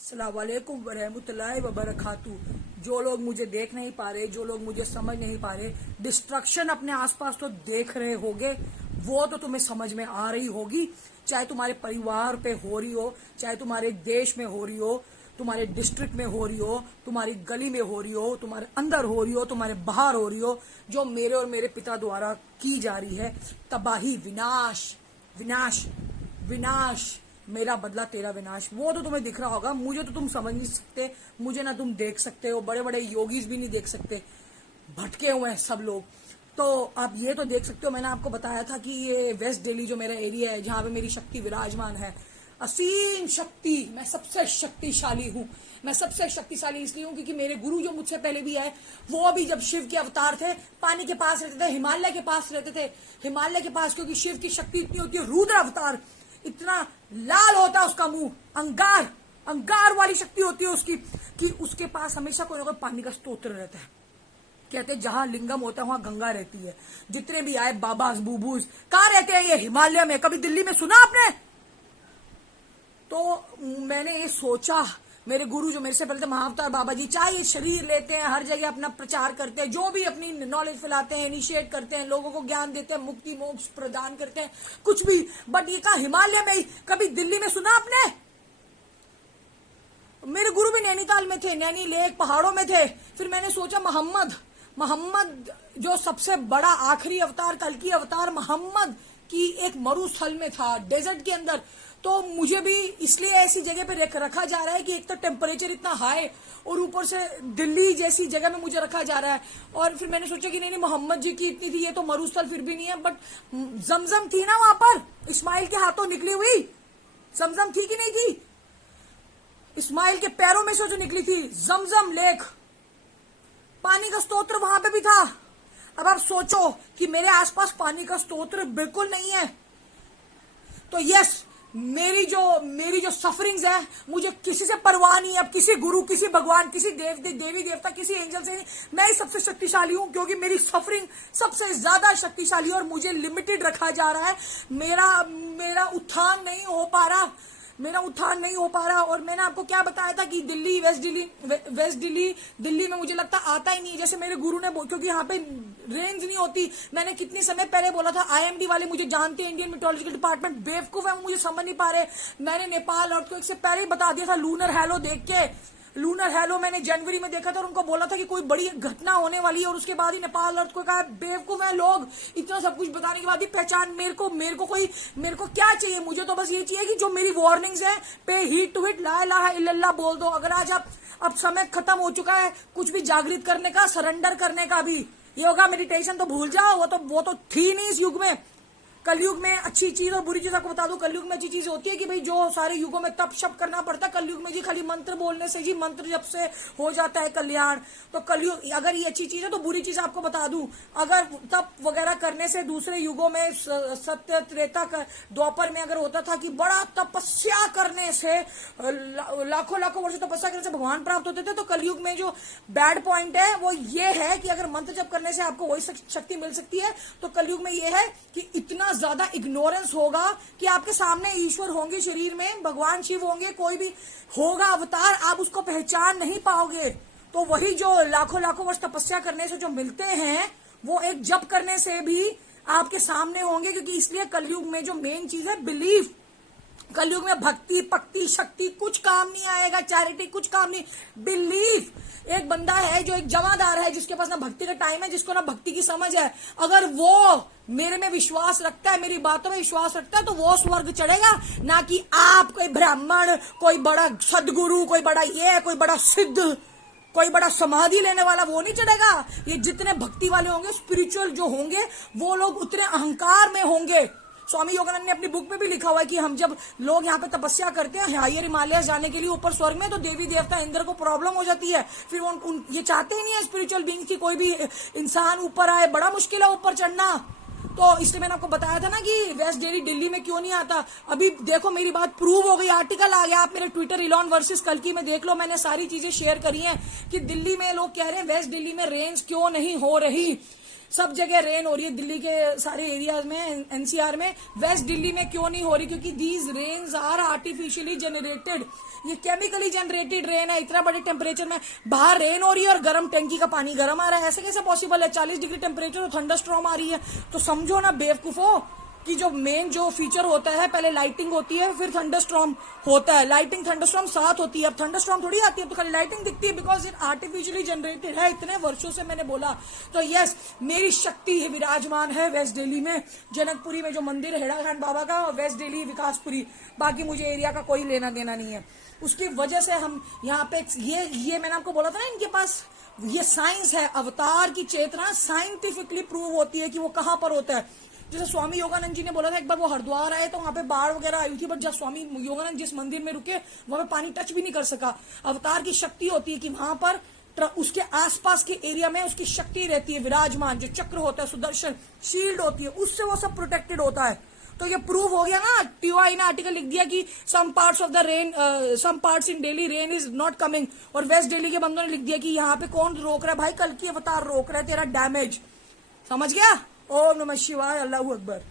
अस्सलाम वालेकुम वरहमतुल्लाहि वबरकातुहू। जो लोग मुझे देख नहीं पा रहे, जो लोग मुझे समझ नहीं पा रहे, डिस्ट्रक्शन अपने आसपास तो देख रहे होगे, वो तो तुम्हें समझ में आ रही होगी। चाहे तुम्हारे परिवार पे हो रही हो, चाहे तुम्हारे देश में हो रही हो, तुम्हारे डिस्ट्रिक्ट में हो रही हो, तुम्हारी गली में हो रही हो, तुम्हारे अंदर हो रही हो, तुम्हारे बाहर हो रही हो, जो मेरे और मेरे पिता द्वारा की जा रही है तबाही, विनाश विनाश विनाश, मेरा बदला तेरा विनाश, वो तो तुम्हें दिख रहा होगा। मुझे तो तुम समझ नहीं सकते, मुझे ना तुम देख सकते हो, बड़े बड़े योगीज भी नहीं देख सकते, भटके हुए हैं सब लोग। तो आप ये तो देख सकते हो, मैंने आपको बताया था कि ये वेस्ट दिल्ली जो मेरा एरिया है, जहां पे मेरी शक्ति विराजमान है, असीम शक्ति, मैं सबसे शक्तिशाली हूँ। मैं सबसे शक्तिशाली इसलिए हूँ क्योंकि मेरे गुरु जो मुझसे पहले भी आए, वो भी जब शिव के अवतार थे, पानी के पास रहते थे, हिमालय के पास रहते थे। हिमालय के पास क्योंकि शिव की शक्ति इतनी होती है, रुद्र अवतार, इतना लाल होता है उसका मुंह, अंगार अंगार वाली शक्ति होती है उसकी, कि उसके पास हमेशा कोई ना कोई पानी का स्तोत्र रहता है। कहते हैं जहां लिंगम होता है वहां गंगा रहती है। जितने भी आए बाबास बूबूस कहाँ रहते हैं? ये हिमालय में। कभी दिल्ली में सुना आपने? तो मैंने ये सोचा, मेरे गुरु जो मेरे से पहले थे महाअवतार बाबा जी, चाहे ये शरीर लेते हैं, हर जगह अपना प्रचार करते हैं, जो भी अपनी नॉलेज फैलाते हैं, इनिशिएट करते हैं, लोगों को ज्ञान देते हैं, मुक्ति मोक्ष प्रदान करते हैं, कुछ भी, बट ये कहा हिमालय में ही। कभी दिल्ली में सुना आपने? मेरे गुरु भी नैनीताल में थे, नैनी लेक पहाड़ों में थे। फिर मैंने सोचा मोहम्मद जो सबसे बड़ा आखिरी अवतार, कल की अवतार मोहम्मद की एक मरुस्थल में था, डेजर्ट के अंदर। तो मुझे भी इसलिए ऐसी जगह पे रखा जा रहा है कि एक तो टेम्परेचर इतना हाई और ऊपर से दिल्ली जैसी जगह में मुझे रखा जा रहा है। और फिर मैंने सोचा कि नहीं मोहम्मद जी की इतनी थी, ये तो मरुस्थल फिर भी नहीं है, बट जमजम थी ना वहां पर, इस्माइल के हाथों निकली हुई जमजम थी कि नहीं थी? इस्माइल के पैरों में से जो निकली थी जमजम लेक, पानी का स्तोत्र वहां पे भी था। अब आप सोचो कि मेरे आसपास पानी का स्तोत्र बिल्कुल नहीं है, तो यस, मेरी जो सफरिंग्स है, मुझे किसी से परवाह नहीं है। अब किसी गुरु, किसी भगवान, किसी देवी देवता, किसी एंजल से नहीं, मैं ही सबसे शक्तिशाली हूं, क्योंकि मेरी सफरिंग सबसे ज्यादा शक्तिशाली और मुझे लिमिटेड रखा जा रहा है। मेरा उत्थान नहीं हो पा रहा, और मैंने आपको क्या बताया था कि वेस्ट दिल्ली में मुझे लगता आता ही नहीं, जैसे मेरे गुरु ने, क्योंकि यहाँ पे रेंज नहीं होती। मैंने कितने समय पहले बोला था, IMD वाले मुझे जानते हैं, इंडियन मेट्रोलॉजिकल डिपार्टमेंट, बेवकूफ है, मुझे समझ नहीं पा रहे। मैंने नेपाल अर्थक्वेक से पहले ही बता दिया था, लूनर हैलो देख के। लूनर हैलो मैंने जनवरी में देखा था और उनको बोला था कि कोई बड़ी घटना होने वाली है, और उसके बाद ही नेपाल अर्थक्वेक आया। बेवकूफ है लोग, इतना सब कुछ बताने के बाद ही पहचान। मेरे को क्या चाहिए? मुझे तो बस ये चाहिए कि जो मेरी वार्निंग्स है, पे हीट टू हिट, ला इलाहा इल्लल्लाह बोल दो। अगर आज अब समय खत्म हो चुका है कुछ भी जागृत करने का, सरेंडर करने का भी। योगा मेडिटेशन तो भूल जाओ, वो तो थी नहीं इस युग में। कलयुग में अच्छी चीज और बुरी चीज आपको बता दूं, कलयुग में अच्छी चीज होती है कि भाई जो सारे युगों में तप शप करना पड़ता है, कलयुग में जी खाली मंत्र बोलने से, जी मंत्र जब से हो जाता है कल्याण। तो कलयुग, अगर ये अच्छी चीज है तो बुरी चीज आपको बता दूं, अगर तप वगैरह करने से दूसरे युगों में, सत्य त्रेता द्वापर में अगर होता था कि बड़ा तपस्या करने से, लाखों वर्ष तपस्या करने से भगवान प्राप्त होते थे, तो कलयुग में जो बैड पॉइंट है वो ये है कि अगर मंत्र जप करने से आपको वही शक्ति मिल सकती है, तो कलयुग में ये है कि इतना ज्यादा इग्नोरेंस होगा कि आपके सामने ईश्वर होंगे, शरीर में भगवान शिव होंगे, कोई भी होगा अवतार, आप उसको पहचान नहीं पाओगे। तो वही जो लाखों वर्ष तपस्या करने से जो मिलते हैं, वो एक जप करने से भी आपके सामने होंगे। क्योंकि इसलिए कलयुग में जो मेन चीज है बिलीफ, कलयुग में भक्ति पक्ति शक्ति कुछ काम नहीं आएगा, चैरिटी कुछ काम नहीं, बिलीफ। एक बंदा है जो एक जमादार है, जिसके पास ना भक्ति का टाइम है, जिसको ना भक्ति की समझ है, अगर वो मेरे में विश्वास रखता है, मेरी बातों में विश्वास रखता है, तो वो स्वर्ग चढ़ेगा। ना कि आप कोई ब्राह्मण, कोई बड़ा सदगुरु, कोई बड़ा ये, कोई बड़ा सिद्ध, कोई बड़ा समाधि लेने वाला, वो नहीं चढ़ेगा। ये जितने भक्ति वाले होंगे, स्पिरिचुअल जो होंगे, वो लोग उतने अहंकार में होंगे। स्वामी योगानंद ने अपनी बुक में भी लिखा हुआ है कि हम जब लोग यहाँ पे तपस्या करते हैं हायर हिमालय जाने के लिए ऊपर स्वर्ग में, तो देवी देवता इंद्र को प्रॉब्लम हो जाती है। फिर ये चाहते ही नहीं है स्पिरिचुअल बीइंग की कोई भी इंसान ऊपर आए, बड़ा मुश्किल है ऊपर चढ़ना। तो इसलिए मैंने आपको बताया था ना कि वेस्ट दिल्ली में क्यों नहीं आता। अभी देखो मेरी बात प्रूव हो गई, आर्टिकल आ गया, आप मेरे ट्विटर इलॉन वर्सेस कल्कि में देख लो, मैंने सारी चीजें शेयर करी हैं कि दिल्ली में लोग कह रहे हैं वेस्ट दिल्ली में रेंज क्यों नहीं हो रही। सब जगह रेन हो रही है दिल्ली के सारे एरियाज में, एनसीआर में। वेस्ट दिल्ली में क्यों नहीं हो रही? क्योंकि these rains are artificially generated, ये केमिकली जनरेटेड रेन है। इतना बड़े टेम्परेचर में बाहर रेन हो रही है और गर्म टैंकी का पानी गर्म आ रहा है, ऐसे कैसे पॉसिबल है? 40 डिग्री टेम्परेचर और थंडर स्टॉर्म आ रही है। तो समझो ना बेवकूफो कि जो मेन जो फीचर होता है, पहले लाइटिंग होती है फिर थंडरस्टॉर्म होता है, लाइटिंग थंडरस्टॉर्म साथ होती है। अब थंडरस्टॉर्म थोड़ी आती है, तो खाली लाइटिंग दिखती है, बिकॉज इट आर्टिफिशियली जनरेटेड है। इतने वर्षों से मैंने बोला। तो यस, मेरी शक्ति है विराजमान है वेस्ट दिल्ली में, जनकपुरी में जो मंदिर है हेड़ा खान बाबा का, और वेस्ट दिल्ली विकासपुरी। बाकी मुझे एरिया का कोई लेना देना नहीं है। उसकी वजह से हम यहाँ पे ये मैंने आपको बोला था ना, इनके पास ये साइंस है। अवतार की चेतना साइंटिफिकली प्रूव होती है कि वो कहाँ पर होता है। जैसे स्वामी योगानंद जी ने बोला था, एक बार वो हरिद्वार आए तो वहां पे बाढ़ वगैरह आई थी, बट जब स्वामी योगानंद जिस मंदिर में रुके वहां पे पानी टच भी नहीं कर सका। अवतार की शक्ति होती है कि वहां पर उसके आसपास के एरिया में उसकी शक्ति रहती है विराजमान। जो चक्र होता है, सुदर्शन शील्ड होती है, उससे वो सब प्रोटेक्टेड होता है। तो ये प्रूव हो गया ना। टीवाई ने आर्टिकल लिख दिया कि some parts of the rain, some parts in Delhi rain is not coming, और वेस्ट दिल्ली के बंदों ने लिख दिया कि यहाँ पे कौन रोक रहा है? भाई कल की अवतार रोक रहा है तेरा डैमेज। समझ गया? ओम नमः शिवाय, अल्लाहू अकबर।